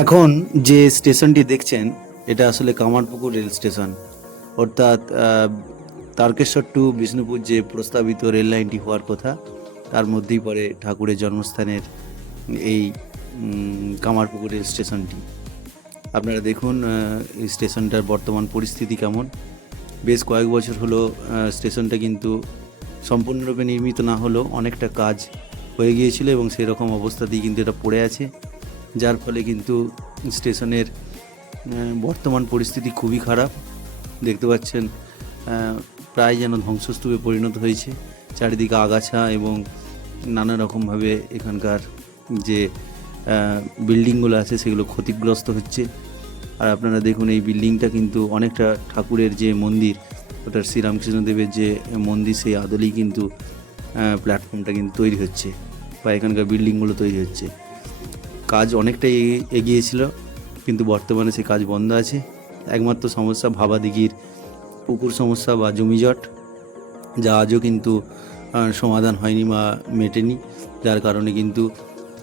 এখন যে স্টেশনটি দেখছেন, এটা আসলে কামারপুকুর রেল স্টেশন। অর্থাৎ তারকেশ্বর টু বিষ্ণুপুর যে প্রস্তাবিত রেল লাইনটি হওয়ার কথা, তার মধ্যেই পড়ে ঠাকুরের জন্মস্থানের এই কামারপুকুর রেল স্টেশনটি। আপনারা দেখুন এই স্টেশনটার বর্তমান পরিস্থিতি কেমন। বেশ কয়েক বছর হলো স্টেশনটা কিন্তু সম্পূর্ণরূপে নির্মিত না হলেও অনেকটা কাজ হয়ে গিয়েছিল এবং সেরকম অবস্থাতেই কিন্তু এটা পড়ে আছে। যার ফলে কিন্তু স্টেশনের বর্তমান পরিস্থিতি খুবই খারাপ। দেখতে পাচ্ছেন প্রায় যেন ধ্বংসস্তূপে পরিণত হয়েছে। চারিদিকে আগাছা এবং নানা রকমভাবে এখানকার যে বিল্ডিংগুলো আছে সেগুলো ক্ষতিগ্রস্ত হচ্ছে। আর আপনারা দেখুন, এই বিল্ডিংটা কিন্তু অনেকটা ঠাকুরের যে মন্দির, ওটা শ্রীরামকৃষ্ণদেবের যে মন্দির, সেই আদলেই কিন্তু প্ল্যাটফর্মটা কিন্তু তৈরি হচ্ছে বা এখানকার বিল্ডিংগুলো তৈরি হচ্ছে। কাজ অনেকটাই এগিয়ে- এগিয়েছিল, কিন্তু বর্তমানে সেই কাজ বন্ধ আছে। একমাত্র সমস্যা ভাবাদিঘির পুকুর সমস্যা বা জমিজট যা আজও কিন্তু সমাধান হয়নি বা মেটেনি। যার কারণে কিন্তু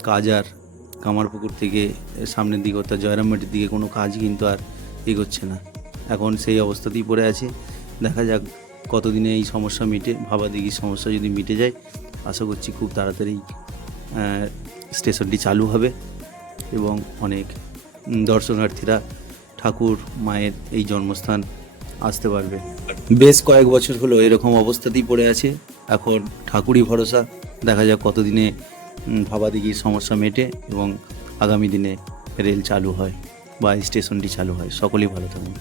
কাজ আর কামারপুকুর থেকে সামনের দিকে অর্থাৎ জয়রামবাটির দিকে কোনো কাজ কিন্তু আর এগোচ্ছে না। এখন সেই অবস্থাতেই পড়ে আছে। দেখা যাক কতদিনে এই সমস্যা মিটে, ভাবাদিঘির সমস্যা যদি মিটে যায়, আশা করছি খুব তাড়াতাড়ি স্টেশনটি চালু হবে। এবং অনেক দর্শনার্থীরা ঠাকুর মায়ের এই জন্মস্থান আসতে পারবে। বেশ কয়েক বছর হলো এরকম অবস্থাতেই পড়ে আছে। এখন ঠাকুরই ভরসা। দেখা যাক কতদিনে ভাবাদিঘির সমস্যা মেটে এবং আগামী দিনে রেল চালু হয় বা স্টেশনটি চালু হয়। সকলেই ভালো থাকুন।